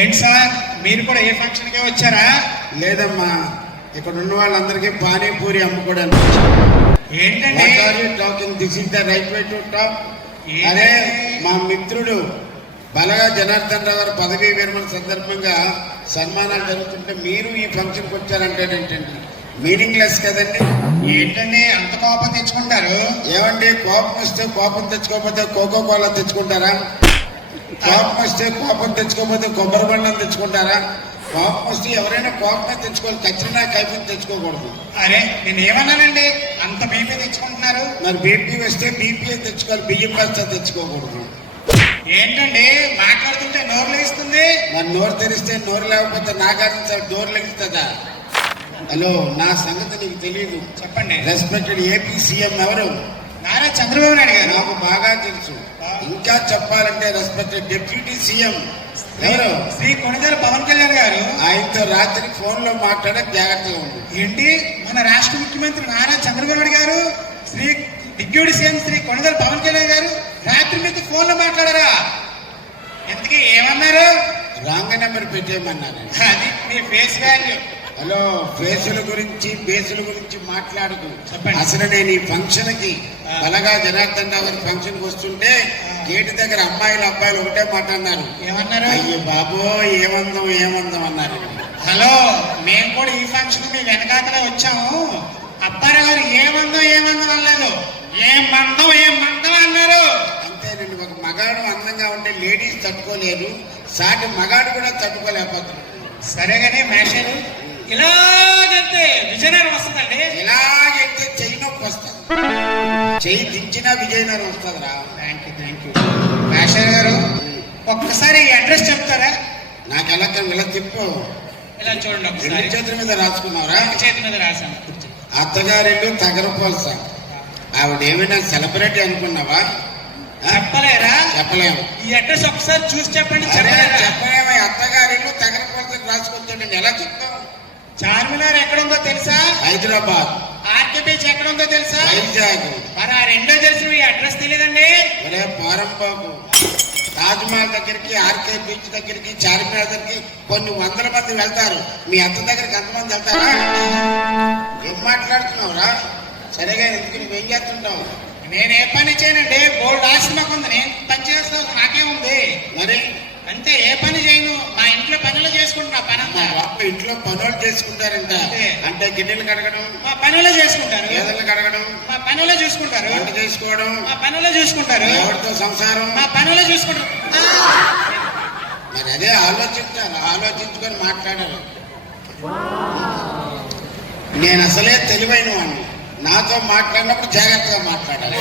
ఏంటి సార్, మీరు కూడా ఏ ఫంక్షన్ కి వచ్చారా? లేదమ్మా, ఇక్కడ ఉన్న వాళ్ళందరికీ పానీపూరి అమ్ముకోవడానికి. ఏంటండి talking this is the right way to talk. అరే, మా మిత్రుడు బలగా జనార్దన్ రావు గారు పదవీ విరమణ సందర్భంగా సన్మానాలు జరుగుతుంటే మీరు ఈ ఫంక్షన్కి వచ్చారంటే ఏంటండి? మీనింగ్లెస్ కదండి. ఏంటండి అంత కోపం తెచ్చుకుంటారు? ఏమండి, కోపం వస్తే కోపం తెచ్చుకోకపోతే కోకో కోలా తెచ్చుకుంటారా? కోపం వస్తే కోపం తెచ్చుకోకపోతే కొబ్బరి బండం తెచ్చుకుంటారా? కోపం వస్తే ఎవరైనా కోపం తెచ్చుకోవాలి, ఖచ్చితంగా కైపం తెచ్చుకోకూడదు. అరే, నేను ఏమన్నానండి? అంత బీపీ తెచ్చుకుంటున్నారు. మరి బీపీ వస్తే బీపీ తెచ్చుకోవాలి, బియ్యం బస్తా తెచ్చుకోకూడదు. ఏంటండి మాట్లాడుతుంటే నోరు లేస్తుంది? మరి నోరు తెరిస్తే నోరు లేకపోతే నాగార్జున సార్ డోర్ లెగుతుందా? హలో, నా సంగతి నీకు తెలియదు. చెప్పండి. రెస్పెక్టెడ్ ఏపీ సీఎం ఎవరు? నారా చంద్రబాబు నాయుడు గారు. నాకు బాగా తెలుసు. ఇంకా చెప్పాలంటే రెస్పెక్టెడ్ డిప్యూటీ సీఎం ఎవరు? శ్రీ కొణిదెల పవన్ కళ్యాణ్ గారు. ఆయనతో రాత్రి ఫోన్ లో మాట్లాడే జాగ్రత్తగా ఉంది. ఏంటి, మన రాష్ట్ర ముఖ్యమంత్రి నారా చంద్రబాబు నాయుడు గారు శ్రీ డిప్యూటీ సీఎం శ్రీ కొణిదెల పవన్ కళ్యాణ్ గారు రాత్రి మీతో ఫోన్ లో మాట్లాడారా? ఎందుకు ఏమన్నారు? రాంగ్ నెంబర్ పెట్టేయమన్నారు. అది మీ ఫేస్ వాల్యూ. హలో, ఫేసుల గురించి బేసుల గురించి మాట్లాడదు. చెప్పండి. అసలు నేను ఈ ఫంక్షన్ కి బలగా జనార్దన్ రావు గారి ఫంక్షన్ కి వస్తుంటే గేటు దగ్గర అమ్మాయిలు అబ్బాయిలు ఒకటే మాట అన్నారు. ఏమన్నారు? అయ్యో బాబో, ఏమందం ఏమందం అన్నారు. హలో, మేము కూడా ఈ ఫంక్షన్ మీ వెనకాతలే వచ్చాము. అప్పారావు గారు ఏమందం అనలేదు, ఏమందం అన్నారు. అంతేనండి, ఒక మగాడు అందంగా ఉంటే లేడీస్ తట్టుకోలేరు, సాటి మగాడు కూడా తట్టుకోలేకపోతున్నాడు. సరేగానే మేషాలు ఇలాగంటే విజయనగరం వస్తుందండి. ఇలాగైతే చెయ్యి నొప్పి వస్తుంది, చెయ్యి దించినా విజయనగరం వస్తుంది రా. థ్యాంక్ యూ మేషాలు గారు, ఒక్కసారి ఈ అడ్రస్ చెప్తారా? నాకు ఎలా ఇలా చెప్పు. ఇలా చూడండి, రెండు ఒకసారి చేతుల మీద రాసుకున్నారా? చేతి మీద రాశాను. అత్తగారిల్లు తగరపోల్స. ఆవిడేమైనా సెలబ్రిటీ అనుకున్నావా? చెప్పలేరా? చెప్పలేము. ఈ అడ్రస్ ఒకసారి చూసి చెప్పండి. చెప్పలేమో. అత్తగారిల్లు తగరపోల్సకి రాసుకొస్తే నేను ఎలా చెప్తావు? చార్మినార్ ఎక్కడుందో తెలుసా? హైదరాబాద్. ఆర్కే బీచ్ ఎక్కడుందో తెలుసా? వైజాగ్. మరి ఆ రెండో తెలిసి ఈ అడ్రస్ తెలియదండి. ఒరే పోరంబాబు, తాజ్ మహల్ దగ్గరికి, ఆర్కే బీచ్ దగ్గరికి, చార్మినార్ దగ్గరికి కొన్ని వందల మంది వెళ్తారు. మీ అత్త దగ్గరికి ఎంతమంది వెళ్తారా? ఏం మాట్లాడుతున్నావురా? సరేగా, ఎందుకు నువ్వేం చేస్తుంటావు? నేను ఏ పని చేయనండి, బోల్డ్ ఆశ్రమం ఉంది, నేను పని చేస్తాను, నాకేముంది. మరి అంతే, ఏ పని చేయను, మా ఇంట్లో పనులు చేసుకుంటున్నా. పని అంతా ఇంట్లో పనులు చేసుకుంటారంట. అంటే గిన్నెలు కడగడం మా పనులే చేసుకుంటారు, గేదెలు కడగడం మా పనులే చూసుకుంటారు, వంట చేసుకోవడం మా పనులే చూసుకుంటారు, ఎవరితో సంసారం మా పనులే చూసుకుంటారు. మరి అదే ఆలోచించాలి, ఆలోచించుకొని మాట్లాడాలి. నేను అసలే తెలివైన వాడిని, నాతో మాట్లాడినప్పుడు జాగ్రత్తగా మాట్లాడాలి.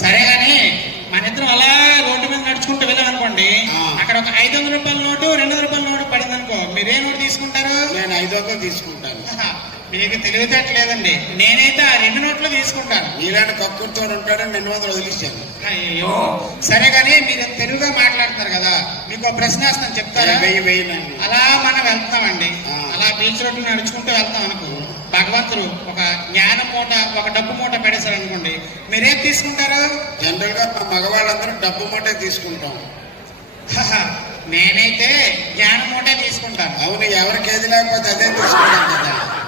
సరే గాని మన ఇద్దరం అలా రోడ్డు మీద నడుచుకుంటూ వెళ్ళాం అనుకోండి, అక్కడ ఒక 500 రూపాయల నోటు 200 రూపాయల నోటు పడింది అనుకో, మీరు ఏ నోటు తీసుకుంటారు? నేను 500 తీసుకుంటాను. మీకు తెలివితేటలేదండి, నేనైతే ఆ 2 నోట్లు తీసుకుంటాను. ఇలాంటి కక్కుర్తో ఉంటాడని 200 వదిలిస్తాను. అయ్యో, సరే గాని మీరు తెలుగుగా మాట్లాడుతున్నారు కదా, మీకు ఒక ప్రశ్న వేస్తాను, చెప్తారా? వెయ్యి. అలా మనం వెళ్తామండి, అలా బీచ్ రోడ్డు నడుచుకుంటూ వెళ్తాం అనుకో, భగవంతుడు ఒక జ్ఞానం మూట ఒక డబ్బు మూట పెడేశారు అనుకోండి, మీరేం తీసుకుంటారు? జనరల్ గా మా మగవాళ్ళందరూ డబ్బు మూటే తీసుకుంటాం. నేనైతే జ్ఞానం మూటే తీసుకుంటాను. అవును, ఎవరికి ఏది లేకపోతే అదే తీసుకుంటాం కదా.